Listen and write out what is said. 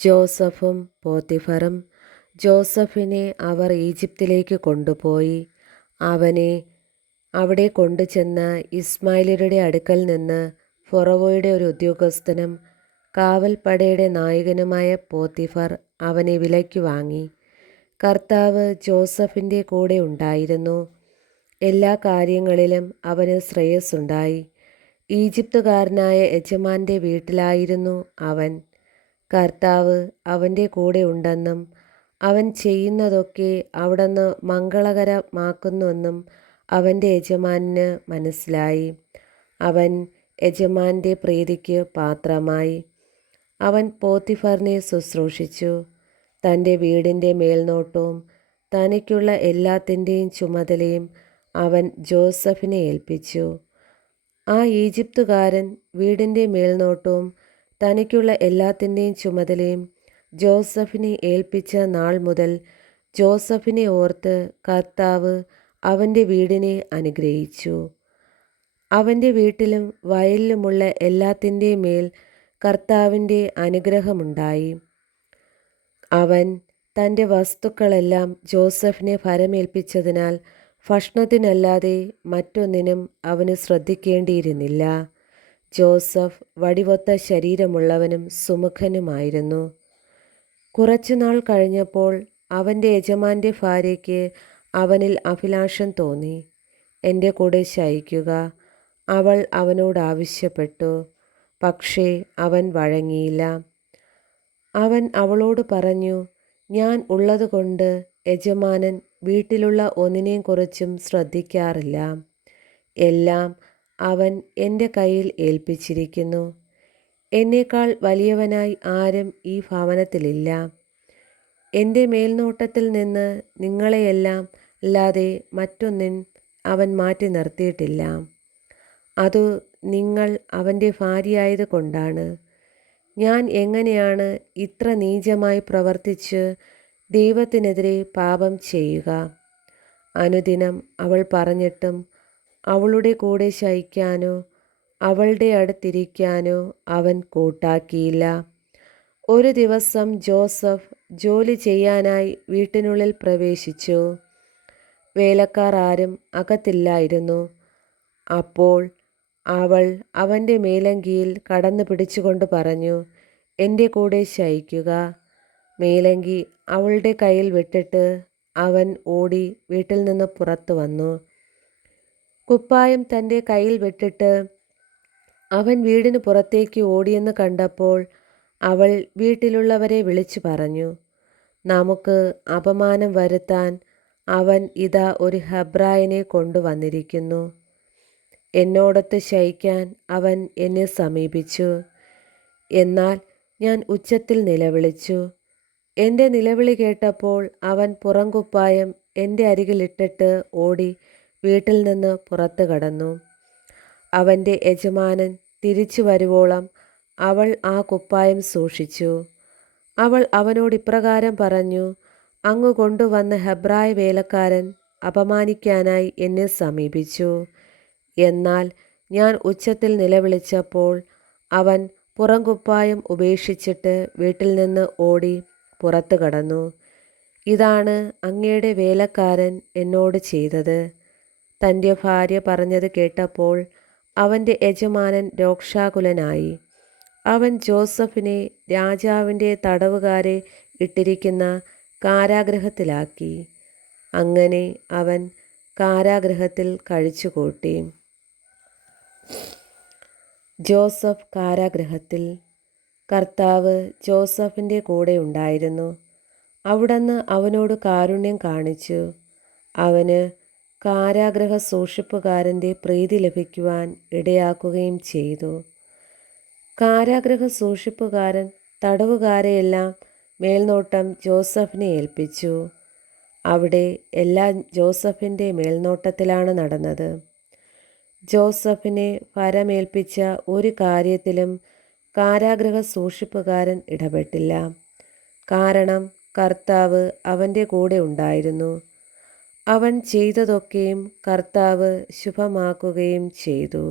ജോസഫും പോത്തിഫറും ജോസഫിനെ അവർ ഈജിപ്തിലേക്ക് കൊണ്ടുപോയി. അവനെ അവിടെ കൊണ്ടുചെന്ന് ഇസ്മായേല്യരുടെ അടുക്കൽ നിന്ന് ഫറവോയുടെ ഒരു ഉദ്യോഗസ്ഥനും കാവൽപ്പടയുടെ നായകനുമായ പോത്തിഫർ അവനെ വിലയ്ക്ക് വാങ്ങി. കർത്താവ് ജോസഫിൻ്റെ കൂടെ ഉണ്ടായിരുന്നു. എല്ലാ കാര്യങ്ങളിലും അവന് ശ്രേയസ്സുണ്ടായി. ഈജിപ്തുകാരനായ യജമാൻ്റെ വീട്ടിലായിരുന്നു അവൻ. കർത്താവ് അവൻ്റെ കൂടെ ഉണ്ടെന്നും അവൻ ചെയ്യുന്നതൊക്കെ അവിടുന്ന് മംഗളകരമാക്കുന്നുവെന്നും അവൻ്റെ യജമാനന് മനസ്സിലായി. അവൻ യജമാൻ്റെ പ്രീതിക്ക് പാത്രമായി. അവൻ പോത്തിഫറിനെ ശുശ്രൂഷിച്ചു. തൻ്റെ വീടിൻ്റെ മേൽനോട്ടവും തനിക്കുള്ള എല്ലാത്തിൻ്റെയും ചുമതലയും അവൻ ജോസഫിനെ ഏൽപ്പിച്ചു. ആ ഈജിപ്തുകാരൻ വീടിൻ്റെ മേൽനോട്ടവും തനിക്കുള്ള എല്ലാത്തിൻ്റെയും ചുമതലയും ജോസഫിനെ ഏൽപ്പിച്ച നാൾ മുതൽ ജോസഫിനെ ഓർത്ത് കർത്താവ് അവൻ്റെ വീടിനെ അനുഗ്രഹിച്ചു. അവൻ്റെ വീട്ടിലും വയലിലുമുള്ള എല്ലാത്തിൻ്റെയും മേൽ കർത്താവിൻ്റെ അനുഗ്രഹമുണ്ടായി. അവൻ തൻ്റെ വസ്തുക്കളെല്ലാം ജോസഫിനെ ഭരമേൽപ്പിച്ചതിനാൽ ഭക്ഷണത്തിനല്ലാതെ മറ്റൊന്നിനും അവന് ശ്രദ്ധിക്കേണ്ടിയിരുന്നില്ല. ജോസഫ് വടിവൊത്ത ശരീരമുള്ളവനും സുമുഖനുമായിരുന്നു. കുറച്ചുനാൾ കഴിഞ്ഞപ്പോൾ അവൻ്റെ യജമാൻ്റെ ഭാര്യയ്ക്ക് അവനിൽ അഭിലാഷം തോന്നി. എൻ്റെ കൂടെ ശയിക്കുക അവൾ അവനോട് ആവശ്യപ്പെട്ടു. പക്ഷേ അവൻ വഴങ്ങിയില്ല. അവൻ അവളോട് പറഞ്ഞു, ഞാൻ ഉള്ളതുകൊണ്ട് യജമാനൻ വീട്ടിലുള്ള ഒന്നിനെയും കുറിച്ചും ശ്രദ്ധിക്കാറില്ല. എല്ലാം അവൻ എൻ്റെ കയ്യിൽ ഏൽപ്പിച്ചിരിക്കുന്നു. എന്നേക്കാൾ വലിയവനായി ആരും ഈ ഭവനത്തിലില്ല. എൻ്റെ മേൽനോട്ടത്തിൽ നിന്ന് നിങ്ങളെയെല്ലാം അല്ലാതെ മറ്റൊന്നിൻ അവൻ മാറ്റി നിർത്തിയിട്ടില്ല. അതു നിങ്ങൾ അവൻ്റെ ഭാര്യയായത് കൊണ്ടാണ്. ഞാൻ എങ്ങനെയാണ് ഇത്ര നീചമായി പ്രവർത്തിച്ച് ദൈവത്തിനെതിരെ പാപം ചെയ്യുക? അനുദിനം അവൾ പറഞ്ഞിട്ടും അവളുടെ കൂടെ ശയിക്കാനോ അവളുടെ അടുത്തിരിക്കാനോ അവൻ കൂട്ടാക്കിയില്ല. ഒരു ദിവസം ജോസഫ് ജോലി ചെയ്യാനായി വീട്ടിനുള്ളിൽ പ്രവേശിച്ചു. വേലക്കാർ ആരും അകത്തില്ലായിരുന്നു. അപ്പോൾ അവൾ അവൻ്റെ മേലങ്കിയിൽ കടന്നു പിടിച്ചുകൊണ്ട് പറഞ്ഞു, എൻ്റെ കൂടെ ശയിക്കുക. മേലങ്കി അവളുടെ കയ്യിൽ വിട്ടിട്ട് അവൻ ഓടി വീട്ടിൽ നിന്ന് പുറത്തു വന്നു. കുപ്പായം തൻ്റെ കയ്യിൽ വിട്ടിട്ട് അവൻ വീടിന് പുറത്തേക്ക് ഓടിയെന്ന് കണ്ടപ്പോൾ അവൾ വീട്ടിലുള്ളവരെ വിളിച്ചു പറഞ്ഞു, നമുക്ക് അപമാനം വരുത്താൻ അവൻ ഇതാ ഒരു ഹെബ്രായനെ കൊണ്ടുവന്നിരിക്കുന്നു. എന്നോടൊത്ത് ശയിക്കാൻ അവൻ എന്നെ സമീപിച്ചു. എന്നാൽ ഞാൻ ഉച്ചത്തിൽ നിലവിളിച്ചു. എൻ്റെ നിലവിളി കേട്ടപ്പോൾ അവൻ പുറംകുപ്പായം എൻ്റെ അരികിലിട്ടിട്ട് ഓടി വീട്ടിൽ നിന്ന് പുറത്തു കടന്നു. അവൻ്റെ യജമാനൻ തിരിച്ചു വരുവോളം അവൾ ആ കുപ്പായം സൂക്ഷിച്ചു. അവൾ അവനോട് ഇപ്രകാരം പറഞ്ഞു, അങ്ങ് കൊണ്ടുവന്ന ഹെബ്രായ വേലക്കാരൻ അപമാനിക്കാനായി എന്നെ സമീപിച്ചു. എന്നാൽ ഞാൻ ഉച്ചത്തിൽ നിലവിളിച്ചപ്പോൾ അവൻ പുറംകുപ്പായം ഉപേക്ഷിച്ചിട്ട് വീട്ടിൽ നിന്ന് ഓടി പുറത്തു കടന്നു. ഇതാണ് അങ്ങയുടെ വേലക്കാരൻ എന്നോട് ചെയ്തത്. തൻ്റെ ഭാര്യ പറഞ്ഞത് കേട്ടപ്പോൾ അവൻ്റെ യജമാനൻ രോക്ഷാകുലനായി. അവൻ ജോസഫിനെ രാജാവിൻ്റെ തടവുകാരെ ഇട്ടിരിക്കുന്ന കാരാഗൃഹത്തിലാക്കി. അങ്ങനെ അവൻ കാരാഗൃഹത്തിൽ കഴിച്ചുകൂട്ടി. ജോസഫ് കാരാഗൃഹത്തിൽ. കർത്താവ് ജോസഫിൻ്റെ കൂടെ ഉണ്ടായിരുന്നു. അവിടുന്ന് അവനോട് കാരുണ്യം കാണിച്ചു. അവന് കാരാഗൃഹ സൂക്ഷിപ്പുകാരൻ്റെ പ്രീതി ലഭിക്കുവാൻ ഇടയാക്കുകയും ചെയ്തു. കാരാഗൃഹ സൂക്ഷിപ്പുകാരൻ തടവുകാരെയെല്ലാം മേൽനോട്ടം ജോസഫിനെ ഏൽപ്പിച്ചു. അവിടെ എല്ലാം ജോസഫിൻ്റെ മേൽനോട്ടത്തിലാണ് നടന്നത്. ജോസഫിനെ ഭരമേൽപ്പിച്ച ഒരു കാര്യത്തിലും കാരാഗൃഹ സൂക്ഷിപ്പുകാരൻ ഇടപെട്ടില്ല. കാരണം കർത്താവ് അവൻ്റെ കൂടെ ഉണ്ടായിരുന്നു. അവൻ ചെയ്തതൊക്കെയും കർത്താവ് ശുഭമാക്കുകയും ചെയ്തു.